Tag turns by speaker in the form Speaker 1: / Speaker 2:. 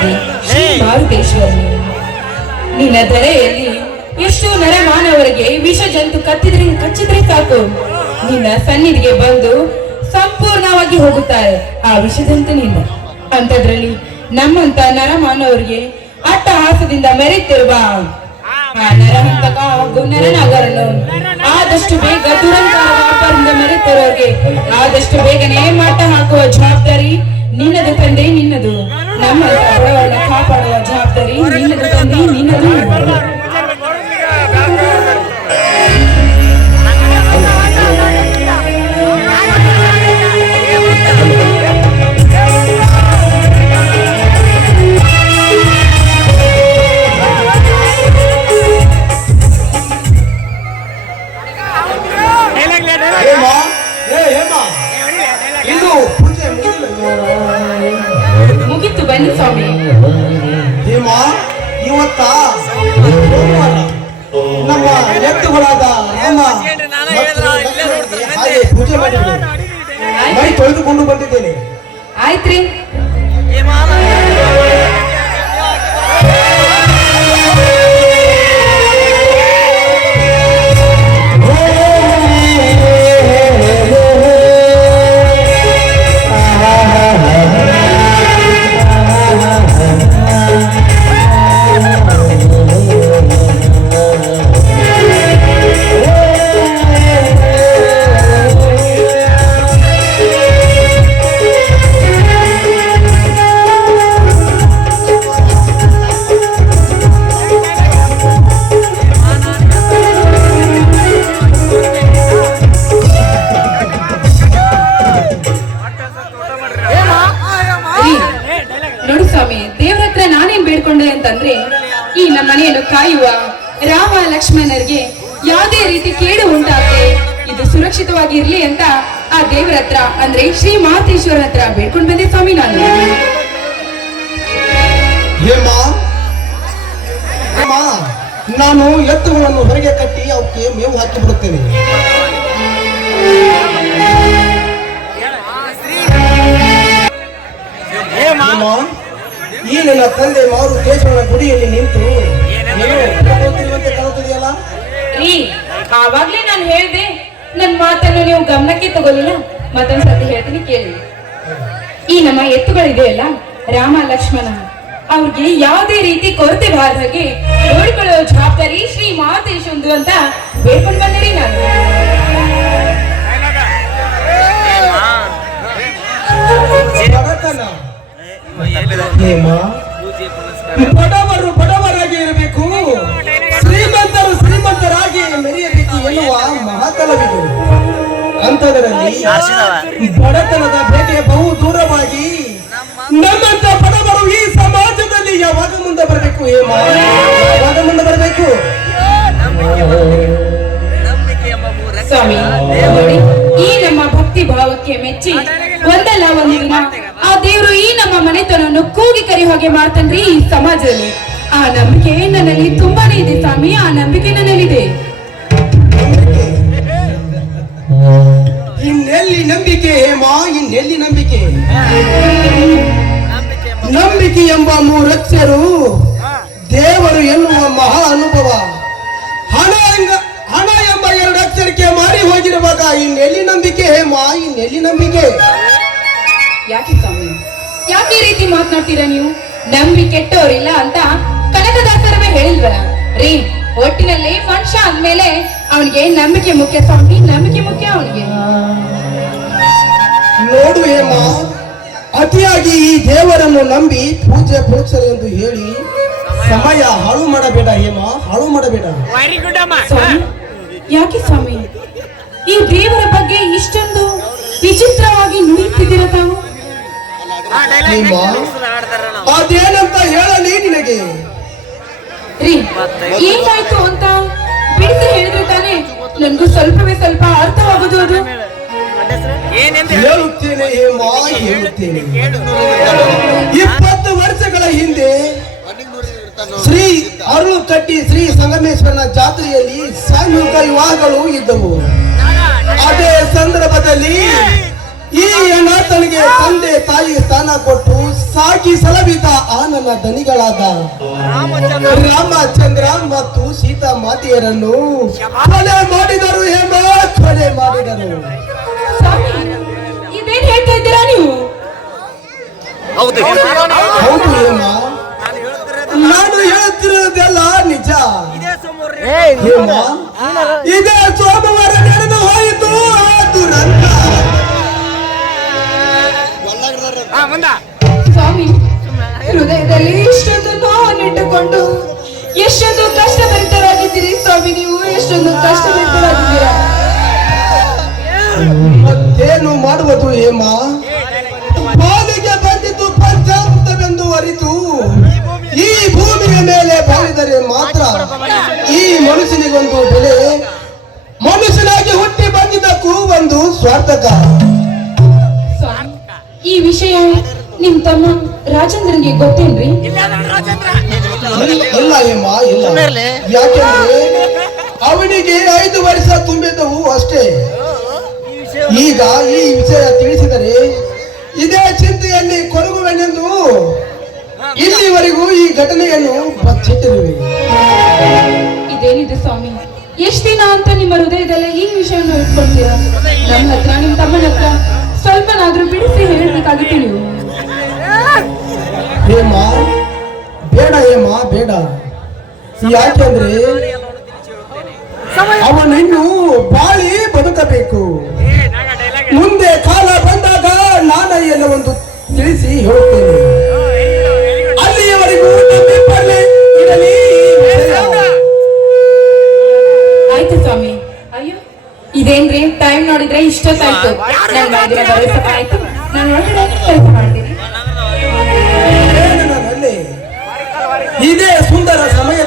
Speaker 1: ತಂದೆ ಶ್ರೀ ಮಾರುತೇಶ್ವರನು ನಿನ್ನ ದರೆಯಲ್ಲಿ ಎಷ್ಟು ನರಮಾನವರಿಗೆ ವಿಷ ಜಂತು ಕತ್ತಿದ್ರೆ ಕಚ್ಚಿದ್ರೆ ಸಾಕು. ನಿನ್ನ ಸನ್ನಿಧಿಗೆ ಬಂದು ಸಂಪೂರ್ಣವಾಗಿ ಹೋಗುತ್ತಾರೆ. ಆ ವಿಷಜಂತುನಿಂದ ಅಂತದ್ರಲ್ಲಿ ನಮ್ಮಂತ ನರಮಾನವರಿಗೆ ಅಟ್ಟಹಾಸದಿಂದ ಮೆರೆಯುತ್ತಿರುವ ಆ ನರಹಂತಕ ಹಾಗೂ ನರನಾಗರನ್ನು ಆದಷ್ಟು ಬೇಗ ದುರಂತ ವ್ಯಾಪಾರದಿಂದ ಮೆರೆತಿರೋರಿಗೆ ಆದಷ್ಟು ಬೇಗನೆ ಮಟ್ಟ ಹಾಕುವ ಜವಾಬ್ದಾರಿ ನಿನ್ನದು ತಂದೆ, ನಿನ್ನದು. ನಮ್ಮ
Speaker 2: ಇದು ಪೂಜೆ
Speaker 1: ಮುಗಿತು ಬನ್ನಿ ಸ್ವಾಮಿ.
Speaker 2: ಹೇಮ ಇವತ್ತ? ನಮ್ಮ ಎತ್ತುಗಳಾದ ರಾಮ ಹಾಗೆ ಪೂಜೆ ಮಾಡಿದ್ದೇನೆ. ಮೈ ತೊಳೆದುಕೊಂಡು ಬಂದಿದ್ದೇನೆ.
Speaker 1: ಆಯ್ತ್ರಿ. ಬೇಡ್ಕೊಂಡೆ ಅಂತಂದ್ರೆ ಈ ನಮ್ಮ ಮನೆಯನ್ನು ಕಾಯುವ ರಾಮ ಲಕ್ಷ್ಮಣರಿಗೆ ಯಾವುದೇ ರೀತಿ ಕೇಡು ಉಂಟಾಗದೆ ಇದು ಸುರಕ್ಷಿತವಾಗಿ ಇರ್ಲಿ ಅಂತ ಆ ದೇವರ ಹತ್ರ ಅಂದ್ರೆ ಶ್ರೀ ಮಹಾತೇಶ್ವರ ಹತ್ರ ಬೇಡ್ಕೊಂಡು ಬಂದೆ ಸ್ವಾಮಿ ನಾನು.
Speaker 2: ನಾನು ಎತ್ತುಗಳನ್ನು ಹೊರಗೆ ಕಟ್ಟಿ ಅವಕ್ಕೆ ಮೇವು ಹಾಕಿ ಬಿಡುತ್ತೇನೆ. ಹೇಮ ಈ ನನ್ನ ತಂದೆ ಮಾರು ದೇಶವನ್ನ ಗುಡಿಯಲ್ಲಿ ನಿಂತು
Speaker 1: ರೀ ಆವಾಗ್ಲೇ ನಾನು ಹೇಳ್ದೆ ನನ್ನ ಮಾತನ್ನು ನೀವು ಗಮನಕ್ಕೆ ತಗೊಳ್ಳಿಲ್ಲ. ಮತ್ತೊಂದು ಸತಿ ಹೇಳ್ತೀನಿ ಕೇಳಿ. ಈ ನಮ್ಮ ಎತ್ತುಗಳಿದೆಯಲ್ಲ ರಾಮ ಲಕ್ಷ್ಮಣ ಅವ್ರಿಗೆ ಯಾವುದೇ ರೀತಿ ಕೊರತೆ ಬಾರದ ಹಾಗೆ ನೋಡಿಕೊಳ್ಳೋ ಜವಾಬ್ದಾರಿ ಶ್ರೀ ಮಹಾತೇಶಂದು ಅಂತ ಬೇಡ್ಕೊಂಡ್ ಬಂದಿರಿ ನಾನು.
Speaker 2: ಎನ್ನುವ ಮಹಾತಲವಿದೆ ಅಂತದರಲ್ಲಿ ಬಡತನದ ಬೇಟೆ ಬಹು ದೂರವಾಗಿ ನಮ್ಮಂತ ಬಡವರು ಈ ಸಮಾಜದಲ್ಲಿ ಯಾವಾಗ ಮುಂದೆ ಬರಬೇಕು ಯಾವಾಗ ಮುಂದೆ ಬರಬೇಕು?
Speaker 1: ಸ್ವಾಮಿ ಈ ನಮ್ಮ ಭಕ್ತಿ ಭಾವಕ್ಕೆ ಮೆಚ್ಚಿ ಒಂದಲ್ಲ ಒಂದು ದಿನ ಆ ದೇವರು ಈ ನಮ್ಮ ಮನೆತನವನ್ನು ಕೂಗಿ ಕರಿ ಹೋಗಿ ಮಾಡ್ತಾನ್ರಿ ಈ ಸಮಾಜದಲ್ಲಿ. ಆ ನಂಬಿಕೆ ನನ್ನಲ್ಲಿ ತುಂಬಾನೇ ಇದೆ ಸ್ವಾಮಿ ಆ ನಂಬಿಕೆ ನನ್ನಲ್ಲಿದೆ
Speaker 2: ಇನ್ನೆಲ್ಲಿ ನಂಬಿಕೆ ಹೇಮ ಇನ್ನೆಲ್ಲಿ ನಂಬಿಕೆ? ನಂಬಿಕೆ ಎಂಬ ಮೂರಕ್ಷರು ದೇವರು ಎನ್ನುವ ಮಹಾ ಅನುಭವ. ಹಣ ಹಣ ಎಂಬ ಎರಡು ಅಕ್ಷರಕ್ಕೆ ಮಾರಿ ಹೋಗಿರುವಾಗ ಇನ್ನೆಲ್ಲಿ ನಂಬಿಕೆ ಹೇಮ ಇನ್ನೆಲ್ಲಿ ನಂಬಿಕೆ?
Speaker 1: ಯಾಕೆ ಸ್ವಾಮಿ? ಯಾಕೆ ರೀತಿ ಮಾತನಾಡ್ತೀರಾ ನೀವು? ನಂಬಿ ಕೆಟ್ಟವರಿಲ್ಲ ಅಂತ ಕನಕದಾಸರವೇ ಹೇಳಿಲ್ವಲ್ಲ? ರೀ, ಒಟ್ಟಿನಲ್ಲಿ ಮನುಷ್ಯ ಅಂದ್ಮೇಲೆ ಅವನಿಗೆ ನಂಬಿಕೆ ಮುಖ್ಯ ಸ್ವಾಮಿ, ನಂಬಿಕೆ ಮುಖ್ಯ ಅವನಿಗೆ.
Speaker 2: ನೋಡು ಹೇಮ ಅತಿಯಾಗಿ ಈ ದೇವರನ್ನು ನಂಬಿ ಪೂಜೆ ಎಂದು ಹೇಳಿ ಸಮಯ ಹಾಳು ಮಾಡಬೇಡ ಹೇಮ ಹಾಳು ಮಾಡಬೇಡ.
Speaker 1: ಯಾಕೆ ಸ್ವಾಮಿ? ಈ ದೇವರ ಬಗ್ಗೆ ಇಷ್ಟೊಂದು ವಿಚಿತ್ರವಾಗಿ ನುಡಿಯುತ್ತಿದ್ದೀರ ತಾವು?
Speaker 2: ಅದೇನಂತ ಹೇಳಲಿ ನಿನಗೆ.
Speaker 1: ಏನಾಯ್ತು ಅಂತ ಬಿಡಿಸಿ ಹೇಳಿದ್ರೆ ತಾನೆ ನನ್ಗೂ ಸ್ವಲ್ಪವೇ ಸ್ವಲ್ಪ ಅರ್ಥವಾಗುದು ಅದು.
Speaker 2: ಹೇಳುತ್ತೇನೆ ಹೇಮ ಹೇಳುತ್ತೇನೆ. ಇಪ್ಪತ್ತು ವರ್ಷಗಳ ಹಿಂದೆ ಶ್ರೀ ಅರುಳು ಕಟ್ಟಿ ಶ್ರೀ ಸಂಗಮೇಶ್ವರನ ಜಾತ್ರೆಯಲ್ಲಿ ಸಾಮೂಹಿಕ ವಿವಾಹಗಳು ಇದ್ದವು. ಅದೇ ಸಂದರ್ಭದಲ್ಲಿ ಈ ಅನಾಥನಿಗೆ ತಂದೆ ತಾಯಿ ಸ್ಥಾನ ಕೊಟ್ಟು ಸಾಕಿ ಸಲಬಿದ ಆ ನನ್ನ ದನಿಗಳಾದ ರಾಮಚಂದ್ರ ಮತ್ತು ಸೀತಾ ಮಾತೆಯರನ್ನು ಕೊಲೆ ಮಾಡಿದರು ಎಂಬ ಕೊಲೆ ಮಾಡಿದರು.
Speaker 3: ಹೌದು.
Speaker 2: ಹೌದು ಹೇಮ ನಾನು ಹೇಳ್ತಿರೋದೆಲ್ಲ ನಿಜ. ಹೇಮ ಇದೇ ಸೋಮವಾರ ನಡೆದು ಹೋಯಿತು ಆ ದುರಂತ
Speaker 1: ಸ್ವಾಮಿ ಹೃದಯದಲ್ಲಿ ಇಷ್ಟೊಂದು ನೋವನ್ನಿಟ್ಟುಕೊಂಡು ಎಷ್ಟೊಂದು ಕಷ್ಟಭರಿತರಾಗಿದ್ದೀರಿ ಸ್ವಾಮಿ ನೀವು ಎಷ್ಟೊಂದು ಕಷ್ಟಭರಿತರಾಗಿದ್ದೀರಾ?
Speaker 2: ಮತ್ತೇನು ಮಾಡುವುದು ಹೇಮ? ಅರಿತು ಈ ಭೂಮಿಯ ಮೇಲೆ ಬಾಳಿದರೆ ಮಾತ್ರ ಈ ಮನುಷ್ಯನಿಗೊಂದು ಬೆಲೆ. ಮನುಷ್ಯನಾಗಿ ಹುಟ್ಟಿ ಬಂದಿದ್ದಕ್ಕೂ ಒಂದು ಸ್ವಾರ್ಥಕ.
Speaker 1: ಈ ವಿಷಯ ನಿಮ್ ತಮ್ಮ ರಾಜೇಂದ್ರನ್ಗೆ ಗೊತ್ತೇನ್ರಿ?
Speaker 2: ಇಲ್ಲ ಹೇಮ ಇಲ್ಲ. ಯಾಕೆಂದ್ರೆ ಅವನಿಗೆ ಐದು ವರ್ಷ ತುಂಬಿದ್ದವು ಅಷ್ಟೇ. ಈಗ ಈ ವಿಷಯ ತಿಳಿಸಿದರೆ ಇದೇ ಘಟನೆಯನ್ನು ಬಚ್ಚಿಟ್ಟಿರುವೆ
Speaker 1: ಇದೇನಿದೆ ಸ್ವಾಮಿ? ಎಷ್ಟ್ ದಿನ ಅಂತ ನಿಮ್ಮ ಹೃದಯದಲ್ಲೇ ಈ ವಿಷಯವನ್ನು ಇಟ್ಕೊಳ್ತೀರಾ ನಮ್ಮ ಹತ್ರ ನಿಮ್ ತಮ್ಮನ ಹತ್ರ ಸ್ವಲ್ಪನಾದ್ರೂ ಬಿಡಿಸಿ ಹೇಳ್ಬೇಕಾಗಿತ್ತು ನೀವು.
Speaker 2: ಹೇಮ ಬೇಡ ಹೇಮ ಬೇಡ. ಯಾಕೆಂದ್ರೆ ಅವನಿನ್ನು ಬಾಳಿ ಬದುಕಬೇಕು. ಮುಂದೆ ಕಾಲ ಬಂದಾಗ ನಾನು ಒಂದು ತಿಳಿಸಿ ಹೇಳುತ್ತೇನೆ
Speaker 1: ಇದೇನ್ರಿ? ಟೈಮ್ ನೋಡಿದ್ರೆ ಇಷ್ಟೊತ್ತಾಯ್ತು. ಆಯ್ತು ನಾನು ಕೆಲಸ ಮಾಡ್ತೀನಿ.
Speaker 2: ಇದೇ ಸುಂದರ ಸಮಯ.